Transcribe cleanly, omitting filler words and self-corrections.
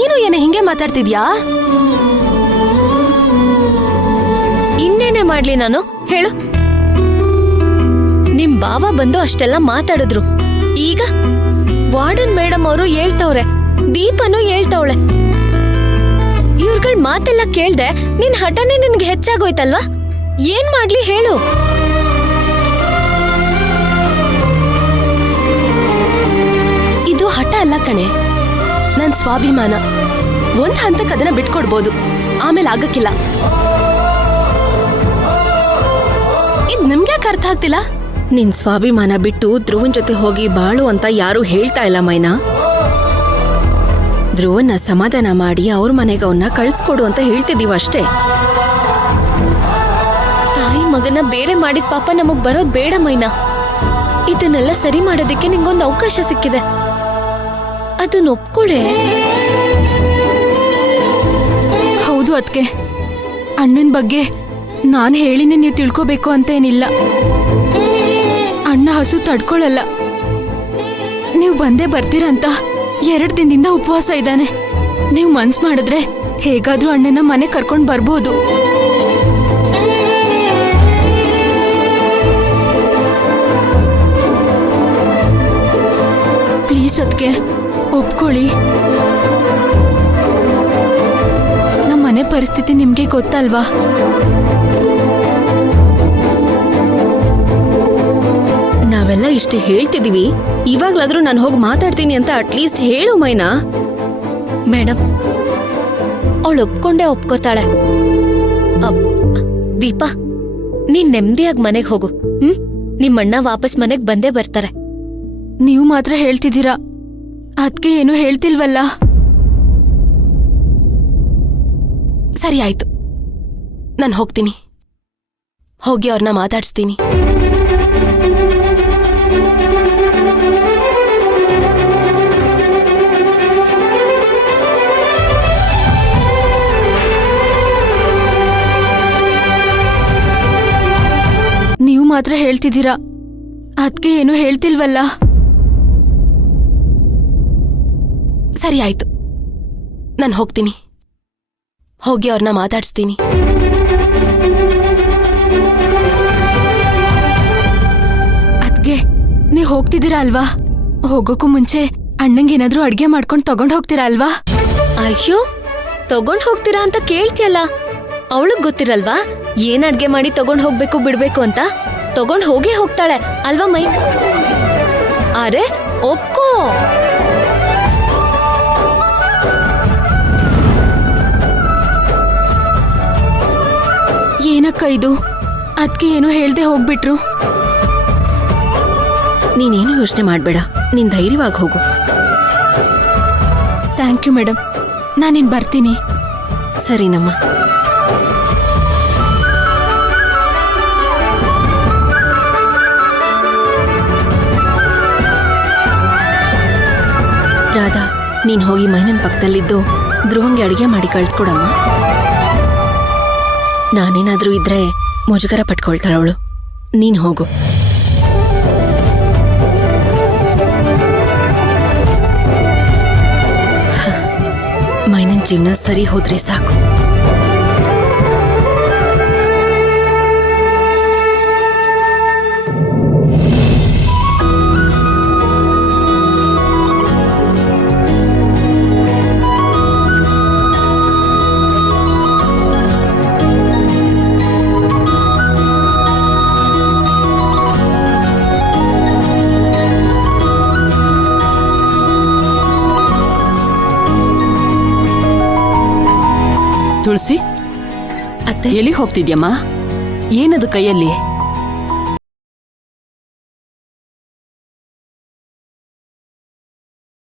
ನೀನು ಏನೇ ಹಿಂಗೆ ಮಾತಾಡ್ತಿದ್ಯಾ? ಇನ್ನೇನೆ ಮಾಡ್ಲಿ ನಾನು ಹೇಳು? ನಿಮ್ ಬಾವ ಬಂದು ಅಷ್ಟೆಲ್ಲ ಮಾತಾಡಿದ್ರು. ಈಗ ವಾರ್ಡನ್ ಮೇಡಮ್ ಅವರು ಹೇಳ್ತವ್ರೆ, ದೀಪನು ಹೇಳ್ತವಳೆ. ಇವ್ರಗಳ್ ಮಾತೆಲ್ಲ ಕೇಳ್ದೆ ನಿನ್ ಹಠನೇ ನಿನ್ಗೆ ಹೆಚ್ಚಾಗೋಯ್ತಲ್ವಾ? ಏನ್ ಮಾಡ್ಲಿ ಹೇಳು? ಇದು ಹಠ ಅಲ್ಲ ಕಣೆ, ನನ್ ಸ್ವಾಭಿಮಾನ. ಒಂದ್ ಹಂತಕ್ಕೆ ಅದನ್ನ ಬಿಟ್ಕೊಡ್ಬೋದು, ಆಮೇಲೆ ಆಗಕ್ಕಿಲ್ಲ. ಇದ್ ನಿಮ್ಗ್ಯಾಕೆ ಅರ್ಥ ಆಗ್ತಿಲ್ಲ? ನಿನ್ ಸ್ವಾಭಿಮಾನ ಬಿಟ್ಟು ಧ್ರುವನ್ ಜೊತೆ ಹೋಗಿ ಬಾಳು ಅಂತ ಯಾರು ಹೇಳ್ತಾ ಇಲ್ಲ ಮೈನಾ. ಧ್ರುವನ್ನ ಸಮಾಧಾನ ಮಾಡಿ ಅವ್ರ ಮನೆಗೆ ಅವನ್ನ ಕಳ್ಸ್ಕೊಡು ಅಂತ ಹೇಳ್ತಿದೀವ ಅಷ್ಟೇ. ತಾಯಿ ಮಗನ ಬೇರೆ ಮಾಡಿದ ಪಾಪ ನಮಗ್ ಬರೋದ್ ಬೇಡ ಮೈನಾ. ಇದನ್ನೆಲ್ಲ ಸರಿ ಮಾಡೋದಕ್ಕೆ ನಿಂಗೊಂದು ಅವಕಾಶ ಸಿಕ್ಕಿದೆ, ಅದನ್ನ ಒಪ್ಕೊಳ್ಳೆ. ಹೌದು ಅದ್ಕೆ, ಅಣ್ಣನ ಬಗ್ಗೆ ನಾನ್ ಹೇಳಿನೇ ನೀವು ತಿಳ್ಕೋಬೇಕು ಅಂತ ಏನಿಲ್ಲ. ಅಣ್ಣ ಹಸು ತಡ್ಕೊಳ್ಳಲ್ಲ. ನೀವು ಬಂದೇ ಬರ್ತೀರಂತ 2 ದಿನದಿಂದ ಉಪವಾಸ ಇದ್ದಾನೆ. ನೀವು ಮನ್ಸ್ ಮಾಡಿದ್ರೆ ಹೇಗಾದ್ರೂ ಅಣ್ಣನ ಮನೆ ಕರ್ಕೊಂಡ್ ಬರ್ಬೋದು. ಪ್ಲೀಸ್ ಅದ್ಕೆ ಒಪ್ಕೊಳ್ಳಿ. ನಮ್ಮ ಮನೆ ಪರಿಸ್ಥಿತಿ ನಿಮ್ಗೆ ಗೊತ್ತಲ್ವಾ? ನಾವೆಲ್ಲ ಇಷ್ಟು ಹೇಳ್ತಿದೀವಿ, ಇವಾಗ್ಲಾದ್ರೂ ನಾನು ಹೋಗಿ ಮಾತಾಡ್ತೀನಿ ಅಂತ ಅಟ್ಲೀಸ್ಟ್ ಹೇಳು ಮೈನಾ. ಮೇಡಮ್, ಅವಳು ಒಪ್ಕೊಂಡೇ ಒಪ್ಕೋತಾಳೆ. ದೀಪಾ, ನೀನ್ ನೆಮ್ಮದಿಯಾಗಿ ಮನೆಗೆ ಹೋಗು. ನಿಮ್ಮಣ್ಣ ವಾಪಸ್ ಮನೆಗ್ ಬಂದೇ ಬರ್ತಾರೆ. ನೀವು ಮಾತ್ರ ಹೇಳ್ತಿದ್ದೀರಾ, ಅದ್ಕೆ ಏನು ಹೇಳ್ತಿಲ್ವಲ್ಲ? ಸರಿ ಆಯ್ತು, ನಾನು ಹೋಗ್ತೀನಿ. ಹೋಗಿ ಅವ್ರನ್ನ ಮಾತಾಡಿಸ್ತೀನಿ. ನೀವು ಮಾತ್ರ ಹೇಳ್ತಿದ್ದೀರಾ, ಅದ್ಕೆ ಏನು ಹೇಳ್ತಿಲ್ವಲ್ಲ? ಸರಿ ಆಯ್ತು, ನಾನು ಹೋಗ್ತೀನಿ. ಹೋಗಿ ಅವ್ರನ್ನ ಮಾತಾಡಿಸ್ತೀನಿ. ಅದ್ಕೆ ನೀವ್ ಹೋಗ್ತಿದ್ದೀರಾ ಅಲ್ವಾ? ಹೋಗೋಕ್ಕೂ ಮುಂಚೆ ಅಣ್ಣಂಗೇನಾದ್ರೂ ಅಡ್ಗೆ ಮಾಡ್ಕೊಂಡು ತಗೊಂಡ್ ಹೋಗ್ತೀರಾ ಅಲ್ವಾ? ಅಯ್ಯೋ, ತಗೊಂಡ್ ಹೋಗ್ತೀರಾ ಅಂತ ಕೇಳ್ತಿಯಲ್ಲ, ಅವಳಗ್ ಗೊತ್ತಿರಲ್ವಾ ಏನ್ ಅಡ್ಗೆ ಮಾಡಿ ತಗೊಂಡ್ ಹೋಗ್ಬೇಕು ಬಿಡ್ಬೇಕು ಅಂತ? ತಗೊಂಡ್ ಹೋಗೇ ಹೋಗ್ತಾಳೆ ಅಲ್ವಾ ಮೈ? ಅರೆ ಒಪ್ಕೋ. ಏನಕ್ಕ ಇದು? ಅದ್ಕೆ ಏನು ಹೇಳ್ದೆ ಹೋಗ್ಬಿಟ್ರು. ನೀನೇನು ಯೋಚನೆ ಮಾಡ್ಬೇಡ, ನೀನ್ ಧೈರ್ಯವಾಗಿ ಹೋಗು. ಥ್ಯಾಂಕ್ ಯು ಮೇಡಮ್, ನಾನಿನ್ ಬರ್ತೀನಿ. ಸರಿನಮ್ಮ. ರಾಧಾ, ನೀನ್ ಹೋಗಿ ಮೈನನ್ ಪಕ್ಕದಲ್ಲಿದ್ದು ಧ್ರುವಂಗೆ ಅಡಿಗೆ ಮಾಡಿ ಕಳ್ಸ್ಕೊಡಮ್ಮ. ನಾನೇನಾದ್ರೂ ಇದ್ರೆ ಮುಜುಗರ ಪಟ್ಕೊಳ್ತಾಳವಳು. ನೀನ್ ಹೋಗು. ಮೈನನ್ ಜೀವನ ಸರಿ ಹೋದ್ರೆ ಸಾಕು. ತುಳಸಿ, ಅತ್ತೆ, ಎಲ್ಲಿ ಹೋಗ್ತಿದ್ಯಮ್ಮ? ಏನದು ಕೈಯಲ್ಲಿ?